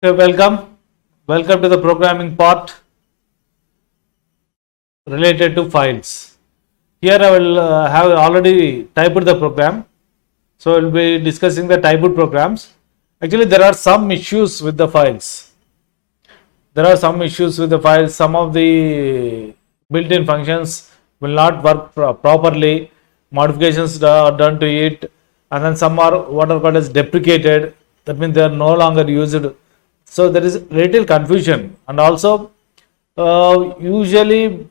Okay, welcome to the programming part related to files. Here I will have already typed the program, so I will be discussing the typed programs. Actually, there are some issues with the files. Some of the built-in functions will not work properly. Modifications are done to it, and then some are what are called as deprecated. That means they are no longer used. So there is little confusion, and also usually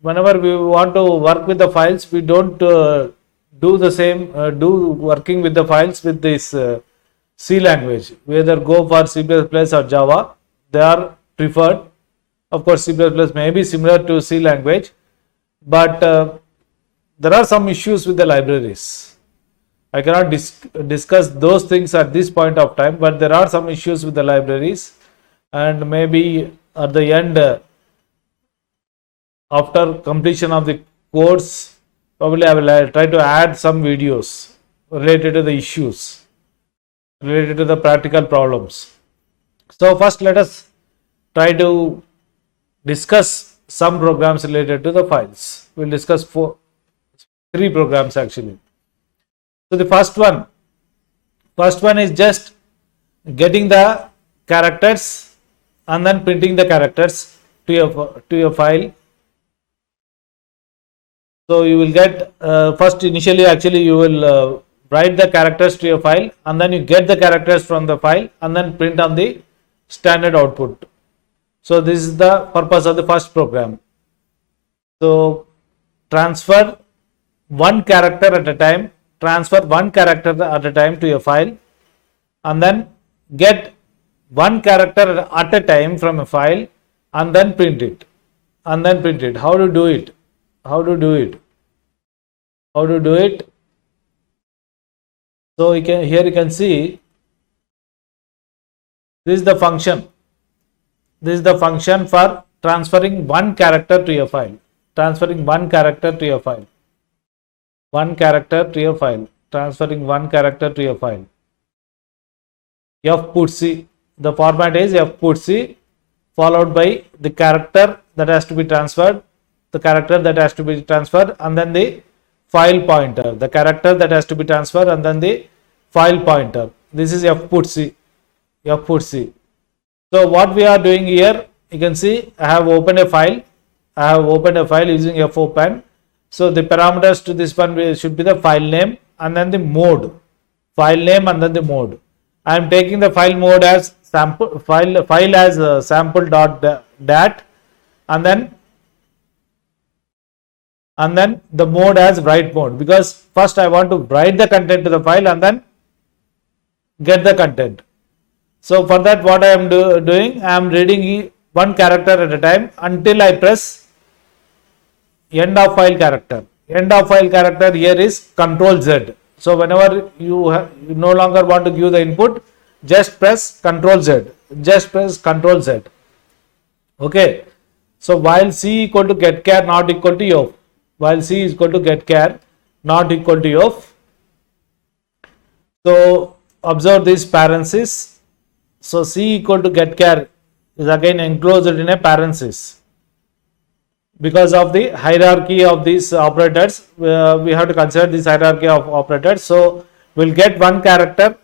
whenever we want to work with the files, we don't do the same. Do working with the files with this C language. Whether go for C++ or Java, they are preferred. Of course, C++ may be similar to C language, but there are some issues with the libraries. I cannot discuss those things at this point of time, but there are some issues with the libraries, and maybe at the end, after completion of the course, probably I will try to add some videos related to the issues, related to the practical problems. So first let us try to discuss some programs related to the files. We'll discuss three programs actually. So the first one is just getting the characters and then printing the characters to your file. So you will get first initially actually you will write the characters to your file, and then you get the characters from the file and then print on the standard output. So this is the purpose of the first program. So transfer one character at a time to your file, and then get one character at a time from a file and then print it. How to do it? So here you can see this is the function. This is the function for transferring one character to your file. Transferring one character to your file. F put C. The format is F put C followed by the character that has to be transferred, and then the file pointer. The character that has to be transferred and then the file pointer. This is F put C. So what we are doing here, you can see I have opened a file. Using fopen. So the parameters to this one should be the file name and then the mode. I am taking the file mode as file as sample.dat, and then the mode as write mode, because first I want to write the content to the file and then get the content. So for that what I am doing, I am reading one character at a time until I press end of file character. Here is Control Z. So whenever you no longer want to give the input, just press Control Z. Okay. So while C equal to getChar not equal to Yof. So observe this parenthesis. So C equal to getChar is again enclosed in a parenthesis. Because of the hierarchy of these operators, we have to consider this hierarchy of operators. So we'll get one character.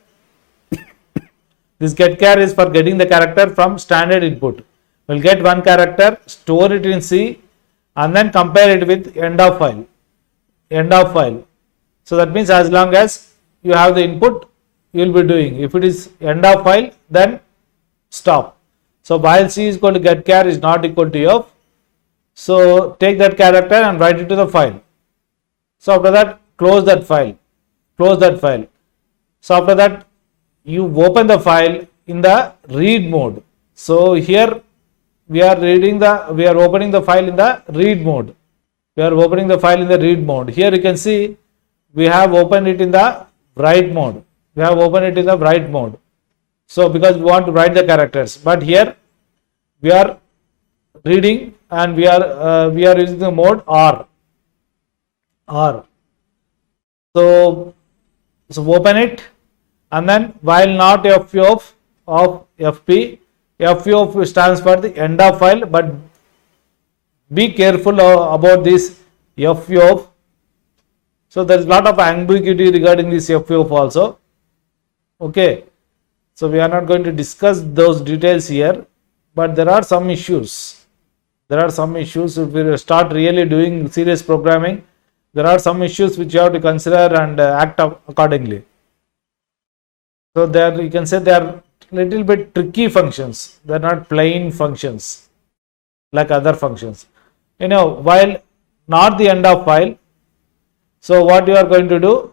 This getChar is for getting the character from standard input. We'll get one character, store it in C, and then compare it with end of file. So that means as long as you have the input, you will be doing. If it is end of file, then stop. So while C is equal to getChar is not equal to F. So take that character and write it to the file. So after that, close that file. So after that, you open the file in the read mode. So here we are opening the file in the read mode. Here you can see we have opened it in the write mode. So because we want to write the characters, but here we are reading and we are using the mode R. So open it, and then while not f of FP. FU stands for the end of file, but be careful about this FU. So there is a lot of ambiguity regarding this FU also. Okay, so we are not going to discuss those details here, but there are some issues. There are some issues if we start really doing serious programming. There are some issues which you have to consider and act accordingly. So there you can say they are little bit tricky functions. They are not plain functions like other functions. While not the end of file. So what you are going to do?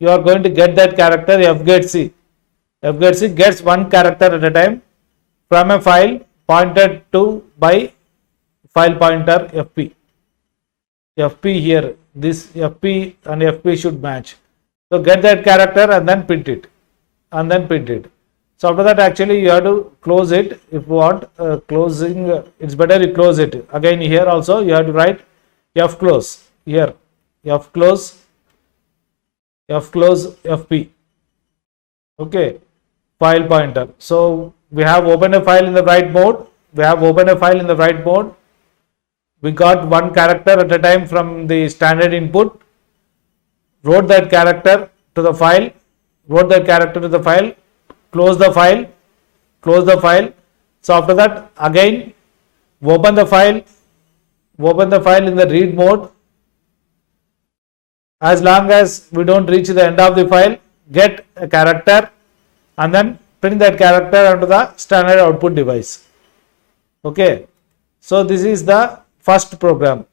You are going to get that character f get c. F get c gets one character at a time from a file pointed to by file pointer fp. Fp here, this fp and fp should match. So get that character and then print it. So after that, actually you have to close it. If you want closing, it's better you close it. Again here also you have to write f close here, f close fp. Okay, file pointer. So we have opened a file in the write mode. We got one character at a time from the standard input, wrote that character to the file, close the file. So after that, again open the file in the read mode. As long as we don't reach the end of the file, get a character and then print that character onto the standard output device. Okay, so this is the first program.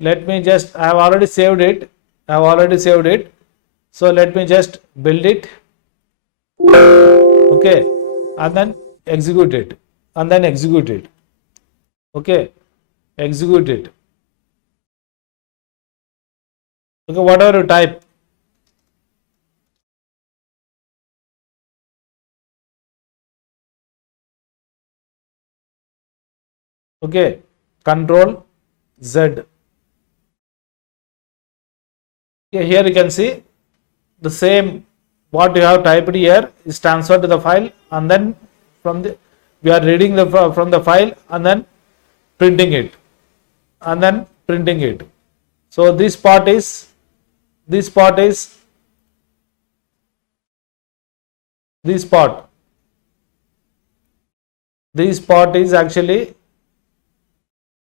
Let me just, I have already saved it. So let me just build it. Okay, and then execute it. Okay, execute it. Okay, whatever you type. Okay, Control Z. Okay, here you can see the same what you have typed here is transferred to the file, and then we are reading from the file and then printing it. So this part is actually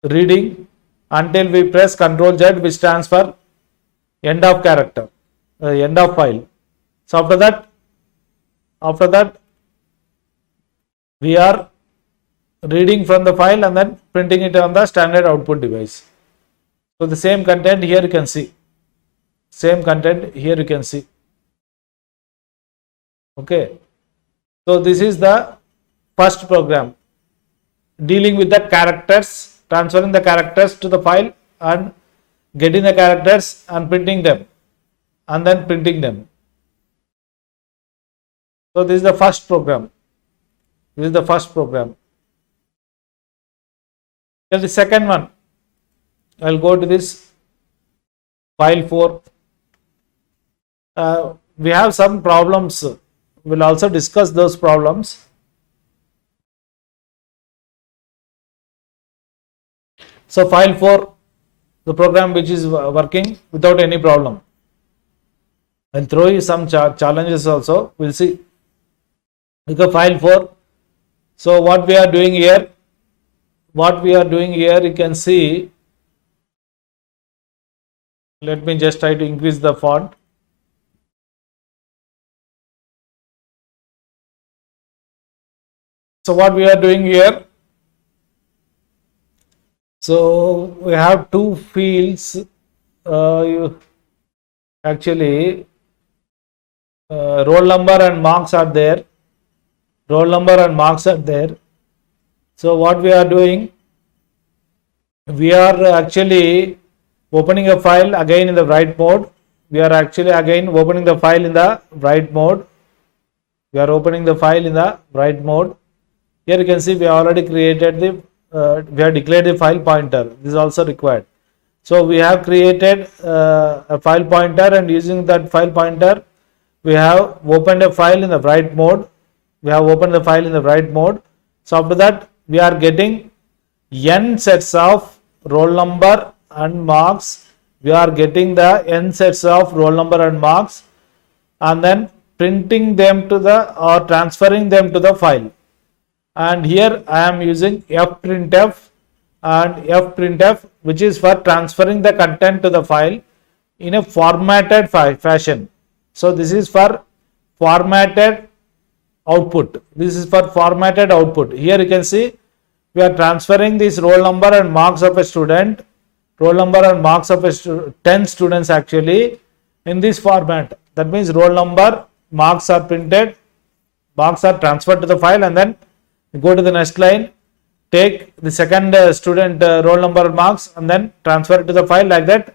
reading until we press Ctrl Z, which stands for end of character, end of file. So after that we are reading from the file and then printing it on the standard output device. So the same content here you can see. Okay, so this is the first program dealing with the characters, transferring the characters to the file and getting the characters and printing them and then printing them. So this is the first program. Then the second one, I will go to this file 4. We have some problems. We will also discuss those problems. So file 4, the program which is working without any problem. I'll throw you some challenges also. We'll see. Because file 4. So what we are doing here, you can see. Let me just try to increase the font. So what we are doing here, so we have two fields. Actually, roll number and marks are there. So what we are doing, we are actually opening a file again in the write mode. We are actually again opening the file in the write mode. Here you can see we have already created we have declared the file pointer. This is also required. So we have created a file pointer, and using that file pointer we have opened a file in the write mode. We have opened the file in the write mode. So after that, we are getting n sets of roll number and marks. We are getting the n sets of roll number and marks, and then printing them to the or transferring them to the file. And here I am using fprintf and fprintf, which is for transferring the content to the file in a formatted fashion. So this is for formatted output. This is for formatted output. Here you can see we are transferring this roll number and marks of a student, roll number and marks of a 10 students actually in this format. That means roll number, marks are printed, marks are transferred to the file, and then go to the next line, take the second student roll number and marks, and then transfer it to the file like that.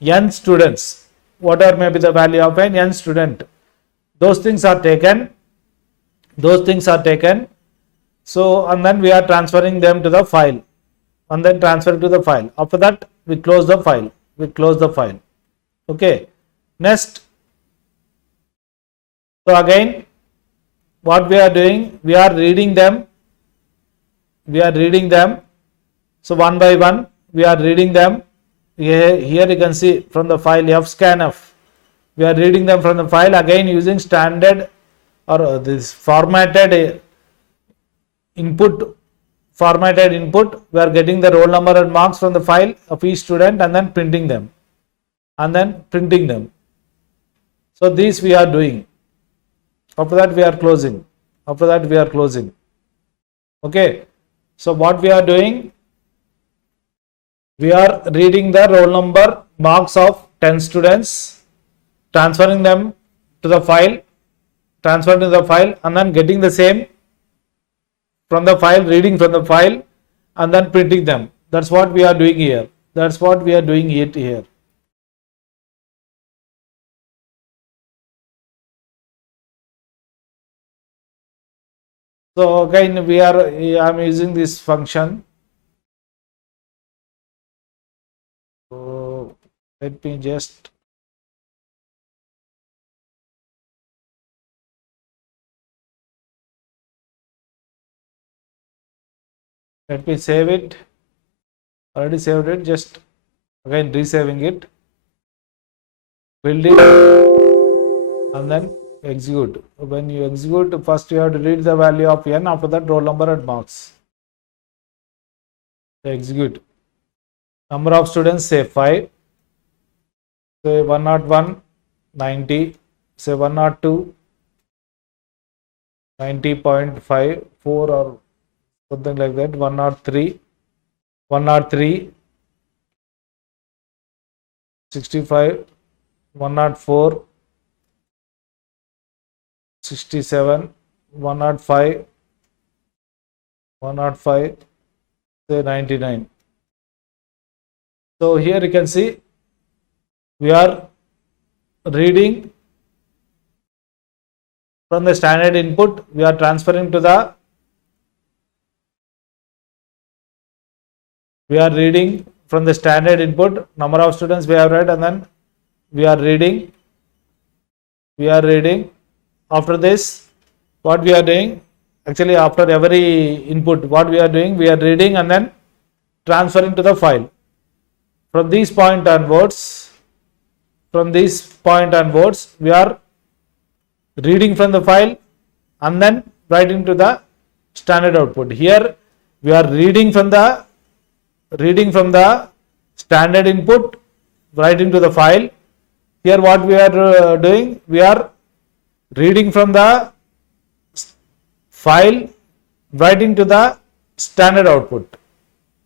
N students, whatever may be the value of an n student, those things are taken. So, and then we are transferring them to the file, and then transfer to the file. After that, we close the file. Okay. Next. So again, what we are doing, we are reading them. So one by one, we are reading them. Here you can see from the file fscanf. We are reading them from the file again using standard or this formatted input. We are getting the roll number and marks from the file of each student and then printing them. So this we are doing. After that we are closing. Okay. So what we are doing, we are reading the roll number, marks of 10 students, transferring them to the file, and then getting the same from the file, reading from the file, and then printing them. That's what we are doing here. So again, I am using this function. So let me just save it. Already saved it. Just again resaving it. Build it and then execute. When you execute, first you have to read the value of n, after that roll number and marks. Execute. Number of students, say 5. Say 101, 90. Say 102, 90.5, 4 or something like that. 103, 65, 104, 67, 105, say 99. So here you can see we are reading from the standard input, we are transferring to the, we are reading from the standard input, number of students we have read, and then we are reading. After this, what we are doing, actually after every input, what we are doing, we are reading and then transferring to the file. From this point onwards, we are reading from the file and then writing to the standard output. Here we are reading from the standard input, writing to the file. Here what we are doing, we are reading from the file, writing to the standard output.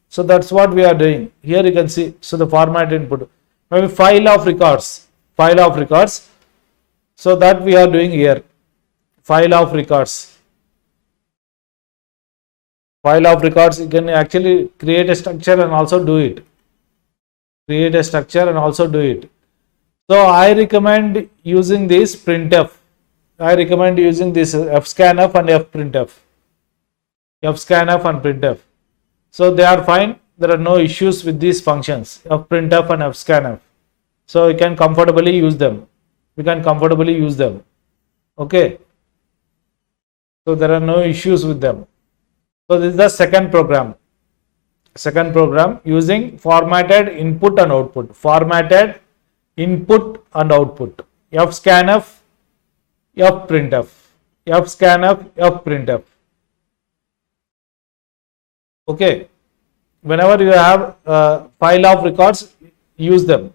So that's what we are doing. Here you can see, so the format input, maybe file of records. So that we are doing here, file of records. You can actually create a structure and also do it. So I recommend using this printf. fscanf and printf. So they are fine. There are no issues with these functions, fprintf and fscanf. So you can comfortably use them. Okay. So there are no issues with them. So this is the second program. Second program using formatted input and output. Formatted input and output. fscanf, fprintf, fscanf, fprintf. Okay. Whenever you have a file of records, use them.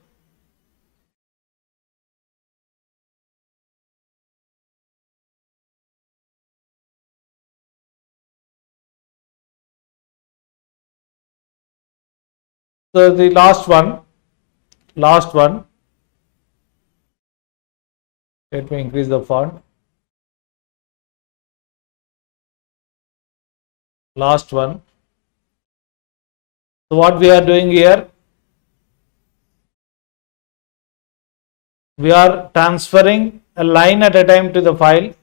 So the last one, let me increase the font. Last one. So what we are doing here, we are transferring a line at a time to the file,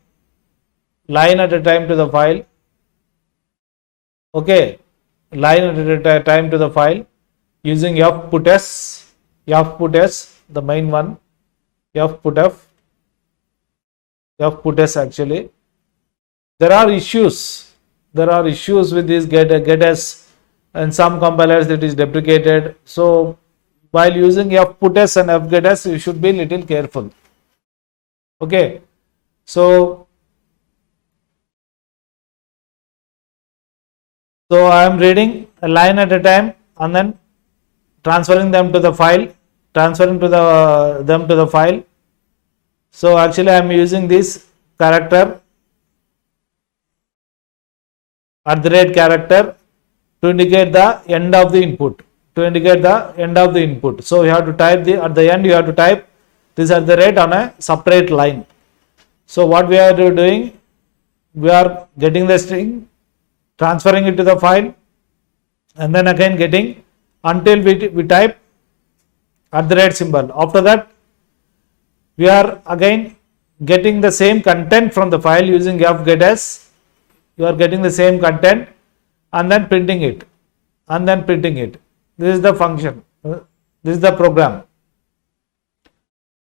okay, line at a time to the file using fputs, the main one, fputf, actually. There are issues with this getas, and some compilers it is deprecated. So while using fputs and fgetas, you should be little careful. Okay, so I am reading a line at a time and then transferring them to the file, them to the file. So actually I am using this character @ character to indicate the end of the input. So you have to type at the end you have to type this @ on a separate line. So what we are doing, we are getting the string, transferring it to the file, and then again getting until we type @ symbol. After that, we are again getting the same content from the file using fgetas. You are getting the same content and then printing it. This is the function. This is the program.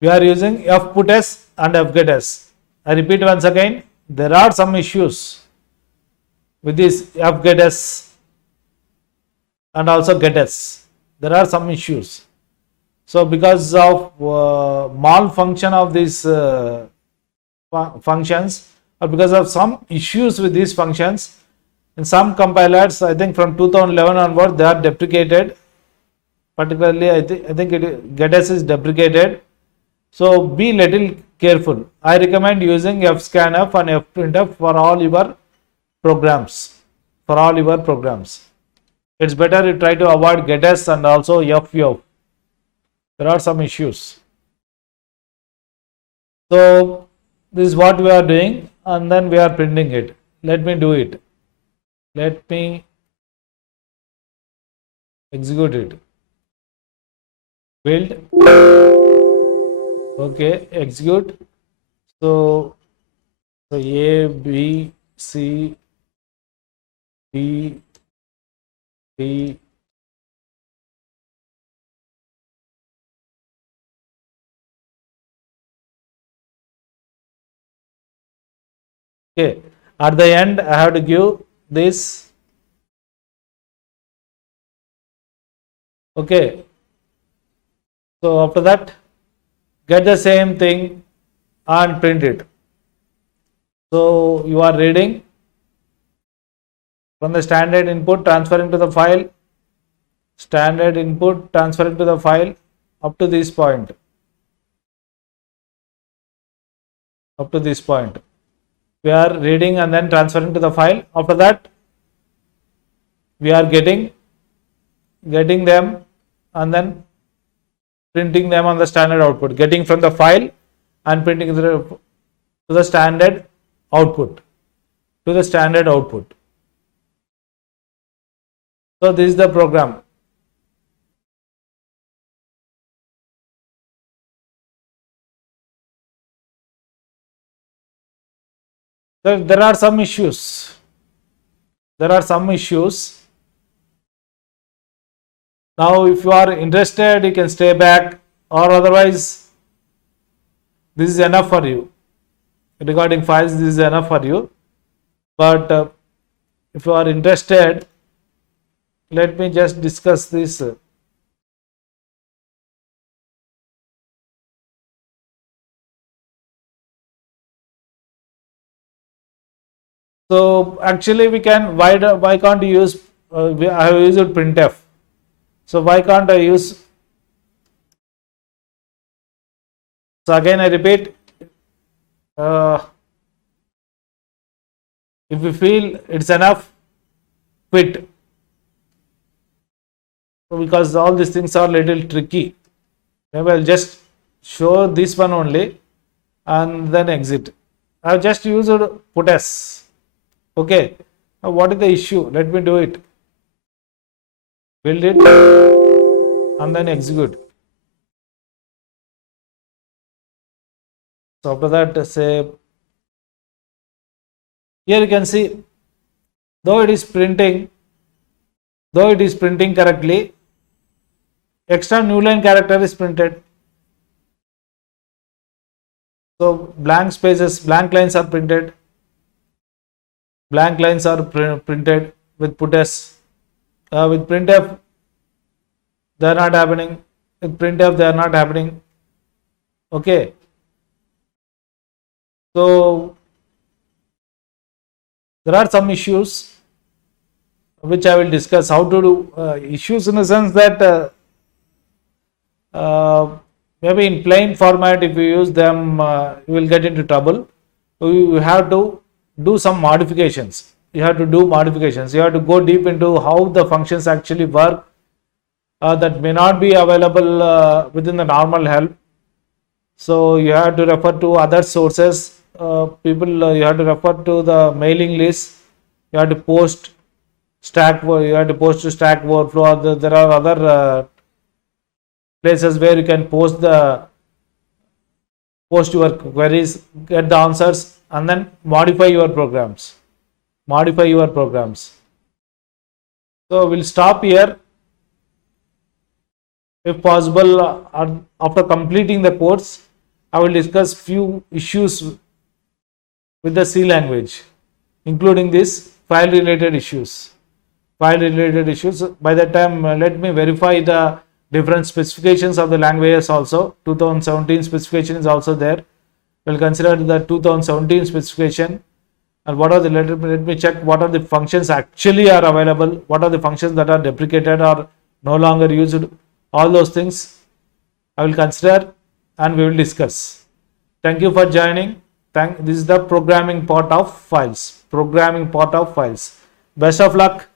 We are using fputs and fgetas. I repeat once again, there are some issues with this fgetas and also getas. There are some issues. So because of malfunction of these functions, or because of some issues with these functions, in some compilers, I think from 2011 onward, they are deprecated. Particularly, I think getas is deprecated. So be little careful. I recommend using fscanf and fprintf for all your programs. It's better you try to avoid getas and also fyof. There are some issues. So this is what we are doing, and then we are printing it. Let me do it. Let me execute it. Build. Okay, execute. So A, B, C, D, D. Okay, at the end I have to give this. Okay, so after that, get the same thing and print it. So you are reading from the standard input, transferring to the file, up to this point. We are reading and then transferring to the file. After that, we are getting them and then printing them on the standard output, getting from the file and printing to the standard output. So this is the program. There are some issues. Now, if you are interested, you can stay back, or otherwise, this is enough for you. regarding files, this is enough for you. But if you are interested, let me just discuss this. So actually we can, why can't you use, I have used printf. So why can't I use, so again I repeat, if you feel it's enough, quit. So because all these things are little tricky. Maybe I'll just show this one only and then exit. I've just used put s. Okay. Now what is the issue? Let me do it. Build it and then execute. So after that, say, here you can see, though it is printing correctly, extra new line character is printed. So blank spaces, blank lines are printed. Blank lines are printed with put s. With printf, they are not happening. With printf, they are not happening. Okay. So there are some issues which I will discuss. How to do issues in the sense that maybe in plain format, if you use them, you will get into trouble. So you have to do some modifications. You have to do modifications. You have to go deep into how the functions actually work. That may not be available within the normal help. So you have to refer to other sources. You have to refer to the mailing list. You have to post Stack. You have to post to Stack Overflow. There are other places where you can post your queries, get the answers, and then modify your programs. So we'll stop here. If possible, after completing the course, I will discuss few issues with the C language, including this file related issues. By that time, let me verify the different specifications of the languages also. 2017 specification is also there. We'll consider the 2017 specification. And what are the, let me check what are the functions actually are available, what are the functions that are deprecated or no longer used. All those things I will consider and we will discuss. Thank you for joining. This is the programming part of files. Best of luck,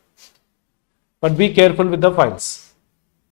but be careful with the files.